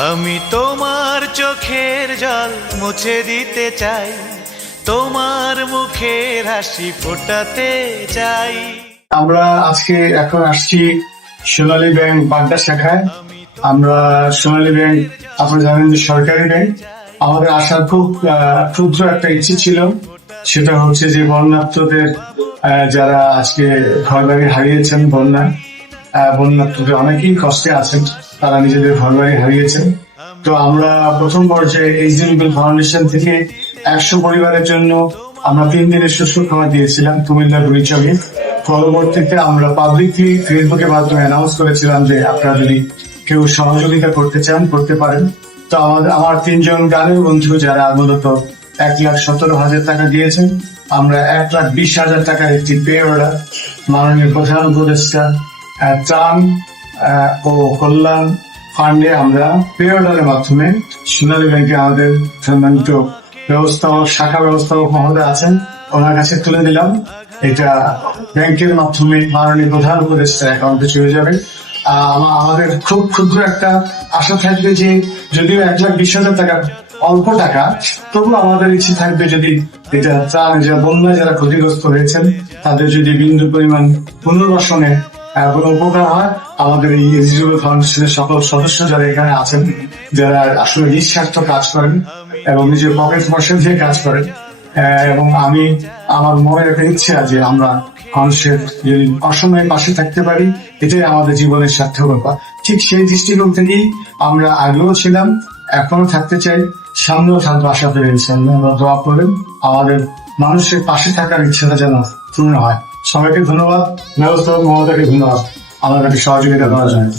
আমি তোমার চোখের জল মুছে দিতে চাই, তোমার মুখের হাসি ফোটাতে চাই। আমরা আজকে এখন আসছি সোনালী ব্যাংক বাড্ডা শাখায়। আমরা সোনালী ব্যাংক, আপনারা জানেন যে সরকারি ব্যাংক। আমাদের আসার খুব ক্ষুদ্র একটা ইচ্ছে ছিল। সেটা হচ্ছে যে বন্যার্থদের যারা আজকে ঘর বাড়ি হারিয়েছেন বন্যা বন্যার্থদের অনেকেই কষ্টে আছেন। তারা নিজেদের ঘর বাড়ি হারিয়েছেন। তো আমরা প্রথম পর্যায়ে এইচডিবি ফাউন্ডেশন থেকে একশো পরিবারের জন্য আমরা তিন দিনের সুস্থ খাবার দিয়েছিলাম কুমিল্লা গুরিচকে পরবর্তীতে আমরা পাবলিকলি ফেসবুকের মাধ্যমে অ্যানাউন্স করেছিলাম যে আপনারা যদি কেউ সহযোগিতা করতে চান, করতে পারেন। তো আমাদের, আমার তিনজন গানের বন্ধু যারা মূলত এক লাখ সতেরো হাজার টাকা দিয়েছেন, আমরা এক লাখ বিশ হাজার টাকার একটি পে অর্ডার মাননীয় প্রধান উপদেষ্টা ত্রাণ ও কল্যাণ ফান্ডে আমরা পে অর্ডারের মাধ্যমে সোনালী ব্যাংকে আমাদের সম্মানিত ব্যবস্থাপক, শাখা ব্যবস্থাপক মহোদয় আছেন। ওনার কাছে তুলে দিলাম। এটা ব্যাংকের মাধ্যমে মাননীয় প্রধান উপদেষ্টা অ্যাকাউন্টে চলে যাবে। আমাদের খুব ক্ষুদ্র একটা আশা থাকবে যে যদিও এক লাখ বিশ হাজার টাকা অল্প টাকা, তবু আমাদের ইচ্ছে থাকবে যদি এটা ত্রাণ যা বন্যায় যারা ক্ষতিগ্রস্ত হয়েছেন, তাদের যদি বিন্দু পরিমাণ পুনর্বাসনে কোনো উপকার হয়? আমাদের এই এসডিও ফাউন্ডেশনের সকল সদস্য যারা এখানে আছেন, যারা আসলে নিঃস্বার্থ কাজ করেন এবং নিজের পকেট পয়সা দিয়ে কাজ করেন। এবং আমি, আমার মনে একটা ইচ্ছা যে আমরা মানুষের যদি অসময়ে পাশে থাকতে পারি, এটাই আমাদের জীবনের সার্থকতা ঠিক সেই দৃষ্টিকোণ থেকেই আমরা আগেও ছিলাম এখনও থাকতে চাই। সামনেও থাকব আশা করে। আমরা দোয়া করেন আমাদের মানুষের পাশে থাকার ইচ্ছাটা যেন পূর্ণ হয়। সবাইকে ধন্যবাদ ব্যবস্থাপক মহোদয়কে ধন্যবাদ আমাদেরকে সহযোগিতা করার জন্য